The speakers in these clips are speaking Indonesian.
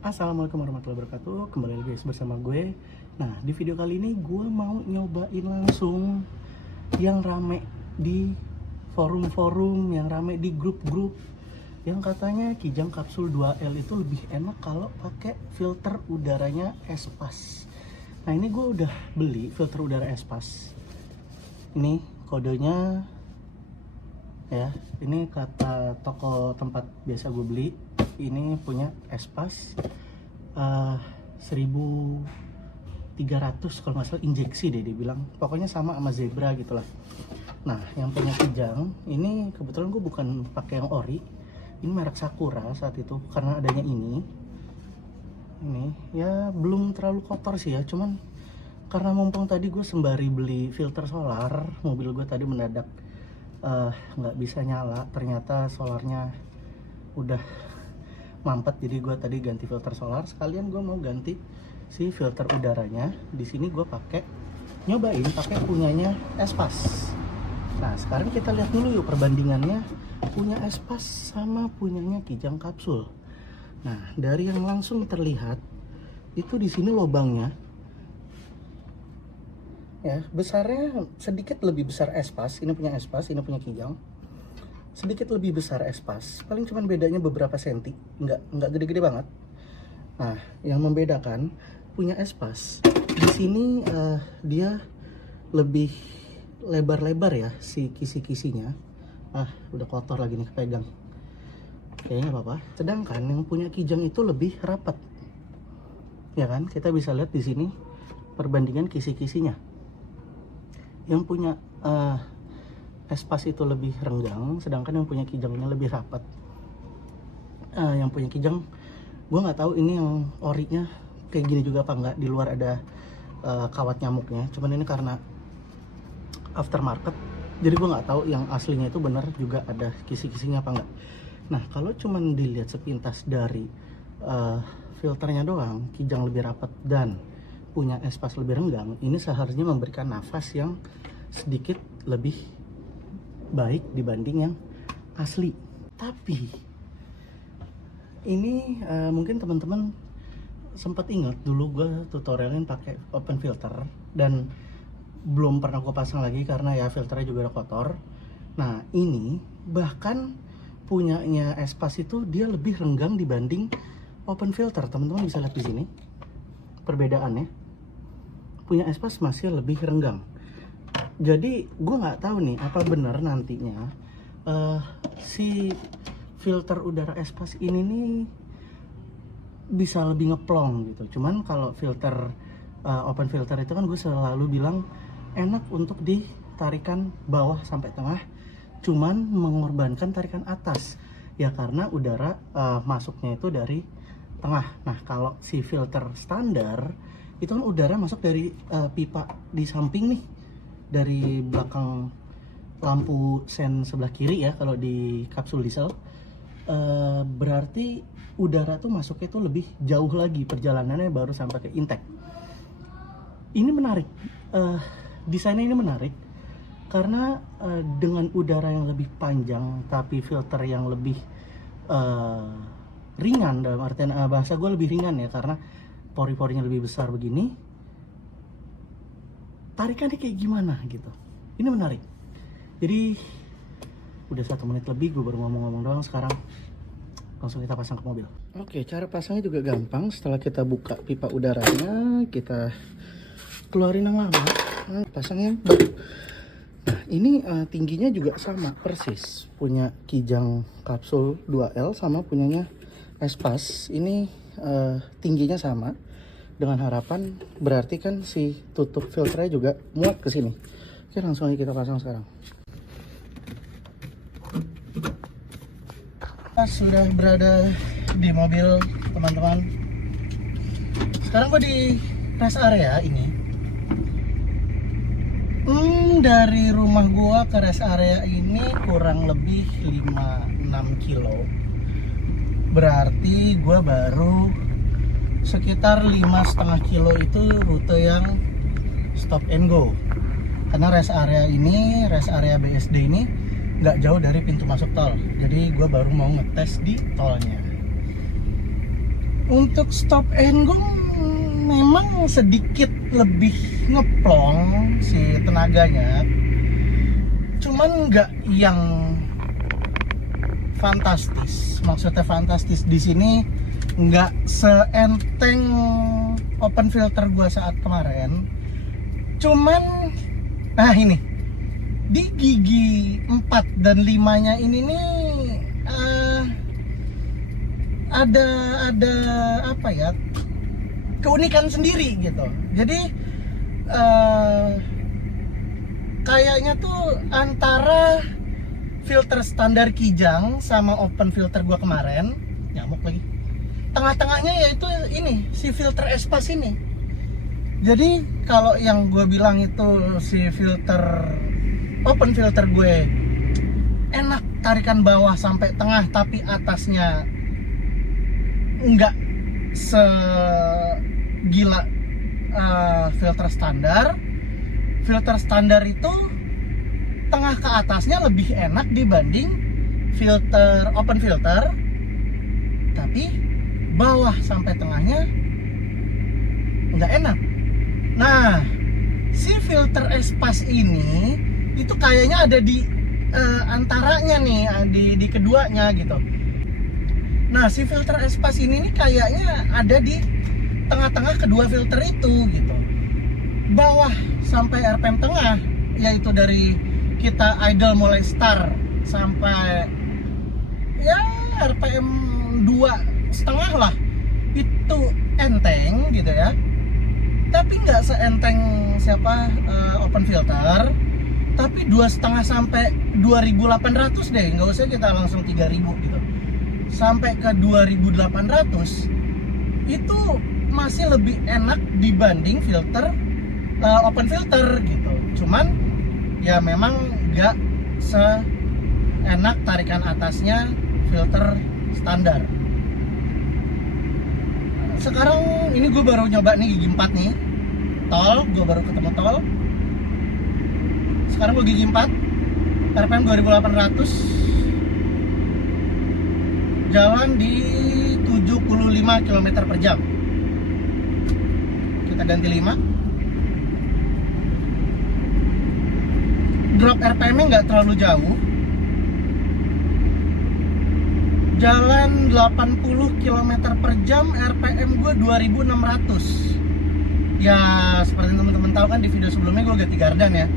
Assalamualaikum warahmatullahi wabarakatuh. Kembali lagi guys bersama gue. Nah, di video kali ini gue mau nyobain langsung yang rame di forum-forum, yang rame di grup-grup, yang katanya Kijang Kapsul 2L itu lebih enak kalau pakai filter udaranya Espas. Nah, ini gue udah beli filter udara Espas. Ini kodenya ya, ini kata toko tempat biasa gue beli. Ini punya Espas 1300 kalau nggak salah injeksi deh dibilang, pokoknya sama Zebra gitulah. Nah, yang punya Kijang ini kebetulan gue bukan pakai yang ori, ini merek Sakura saat itu karena adanya ini ya belum terlalu kotor sih ya, cuman karena mumpung tadi gue sembari beli filter solar, mobil gue tadi mendadak nggak bisa nyala, ternyata solarnya udah mampet, jadi gue tadi ganti filter solar sekalian gue mau ganti si filter udaranya. Di sini gue nyobain pakai punyanya Espas. Nah, sekarang kita lihat dulu yuk perbandingannya punya Espas sama punyanya Kijang Kapsul. Nah, dari yang langsung terlihat itu di sini lubangnya ya besarnya sedikit lebih besar Espas. Ini punya Espas, ini punya Kijang. Sedikit lebih besar Espas, paling cuman bedanya beberapa senti, nggak gede-gede banget. Nah, yang membedakan punya Espas di sini dia lebih lebar-lebar ya si kisi-kisinya. Udah kotor lagi nih kepegang, kayaknya apa-apa. Sedangkan yang punya Kijang itu lebih rapat, ya kan? Kita bisa lihat di sini perbandingan kisi-kisinya. Yang punya Espas itu lebih renggang, sedangkan yang punya Kijangnya lebih rapat. Yang punya Kijang, gue nggak tahu ini yang orinya kayak gini juga apa nggak. Di luar ada kawat nyamuknya, cuman ini karena aftermarket, jadi gue nggak tahu yang aslinya itu bener juga ada kisi-kisinya apa nggak. Nah, kalau cuman dilihat sepintas dari filternya doang, Kijang lebih rapat dan punya Espas lebih renggang, ini seharusnya memberikan nafas yang sedikit lebih baik dibanding yang asli. Tapi ini mungkin teman-teman sempat ingat dulu gue tutorialin pakai open filter dan belum pernah gue pasang lagi karena ya filternya juga udah kotor. Nah, ini bahkan punyanya Espas itu dia lebih renggang dibanding open filter. Teman-teman bisa lihat di sini perbedaannya. Punya Espas masih lebih renggang. Jadi gue nggak tahu nih apa benar nantinya si filter udara Espas ini nih bisa lebih ngeplong gitu. Cuman kalau filter open filter itu kan gue selalu bilang enak untuk ditarikan bawah sampai tengah, cuman mengorbankan tarikan atas ya karena udara masuknya itu dari tengah. Nah, kalau si filter standar itu kan udara masuk dari pipa di samping nih, dari belakang lampu sen sebelah kiri ya kalau di kapsul diesel. Berarti udara tuh masuknya tuh lebih jauh lagi perjalanannya baru sampai ke intake. Ini menarik, desainnya ini menarik karena dengan udara yang lebih panjang tapi filter yang lebih ringan, dalam artian bahasa gue lebih ringan ya karena pori-porinya lebih besar begini, tarikannya kayak gimana gitu. Ini menarik. Jadi udah 1 menit lebih gue baru ngomong-ngomong doang. Sekarang langsung kita pasang ke mobil. Oke, cara pasangnya juga gampang. Setelah kita buka pipa udaranya, kita keluarin yang lama, pasang yang baru. Nah, ini tingginya juga sama persis punya Kijang Kapsul 2L sama punyanya Espas. Ini tingginya sama, dengan harapan berarti kan si tutup filternya juga muat ke sini. Oke, langsung aja kita pasang sekarang. Sudah berada di mobil, teman-teman. Sekarang gue di rest area ini. Dari rumah gue ke rest area ini kurang lebih 5-6 kilo. Berarti gue baru sekitar 5,5 kilo itu rute yang stop and go. Karena rest area BSD ini nggak jauh dari pintu masuk tol, jadi gue baru mau ngetes di tolnya. Untuk stop and go memang sedikit lebih ngeplong si tenaganya, cuman nggak yang fantastis. Maksudnya fantastis di sini nggak seenteng open filter gua saat kemarin. Cuman, nah ini di gigi 4 dan 5-nya ini nih ada apa ya, keunikan sendiri gitu. Jadi kayaknya tuh antara filter standar Kijang sama open filter gua kemarin, nyamuk lagi, tengah-tengahnya yaitu ini, si filter Espas ini. Jadi kalau yang gue bilang itu si filter open filter gue enak tarikan bawah sampai tengah, tapi atasnya nggak segila filter standar. Filter standar itu tengah ke atasnya lebih enak dibanding filter open filter, tapi bawah sampai tengahnya nggak enak. Nah, si filter Espas ini itu kayaknya ada di antaranya nih, di keduanya gitu. Nah, si filter Espas ini nih kayaknya ada di tengah-tengah kedua filter itu gitu. Bawah sampai RPM tengah, yaitu dari kita idle mulai start sampai ya RPM 2,5 lah, itu enteng gitu ya. Tapi nggak seenteng open filter, tapi 2,5 sampai 2.800 deh, nggak usah kita langsung 3.000 gitu, sampai ke 2.800 itu masih lebih enak dibanding filter open filter gitu. Cuman ya memang nggak seenak tarikan atasnya filter standar. Sekarang ini gue baru nyoba nih gigi 4 nih, tol, gue baru ketemu tol. Sekarang gue gigi 4, RPM 2800, jalan di 75 km per jam. Kita ganti 5. Drop RPM-nya nggak terlalu jauh, jalan 80 km per jam, RPM gue 2600. Ya seperti teman-teman tahu kan di video sebelumnya gue ganti gardan ya,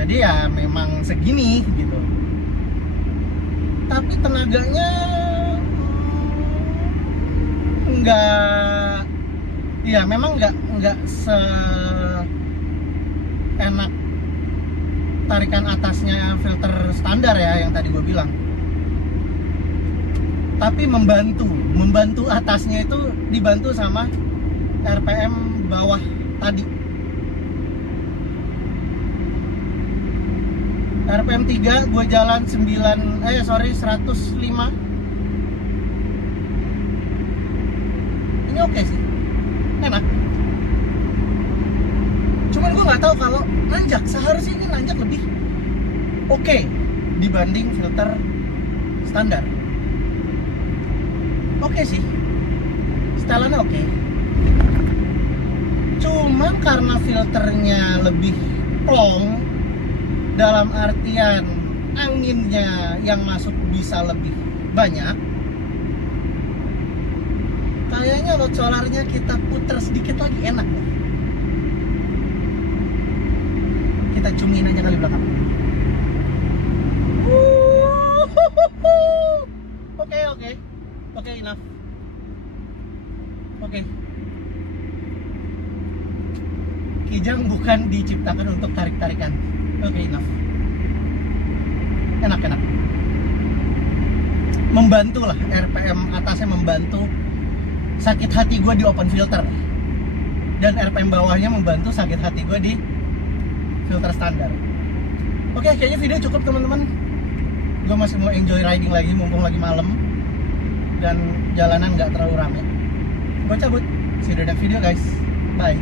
jadi ya memang segini gitu. Tapi tenaganya enggak, ya memang enggak enak tarikan atasnya filter standar ya yang tadi gue bilang. Tapi membantu atasnya itu dibantu sama RPM bawah tadi. RPM 3 gue jalan 105. Ini oke sih, enak. Cuman gue nggak tahu kalau nanjak, seharusnya ini nanjak lebih oke dibanding filter standar. Oke sih, setelannya oke. Cuman karena filternya lebih plong, dalam artian anginnya yang masuk bisa lebih banyak, kayaknya load solarnya kita puter sedikit lagi enak nih. Kita cungin aja kali belakang. Oke, enough. Oke. Kijang bukan diciptakan untuk tarik-tarikan. Oke, enough. Enak. Membantu lah, RPM atasnya membantu sakit hati gue di open filter, dan RPM bawahnya membantu sakit hati gue di filter standar. Oke, kayaknya video cukup teman-teman. Gue masih mau enjoy riding lagi, mumpung lagi malam dan jalanan nggak terlalu rame. Gue cabut. See you di next video guys. Bye.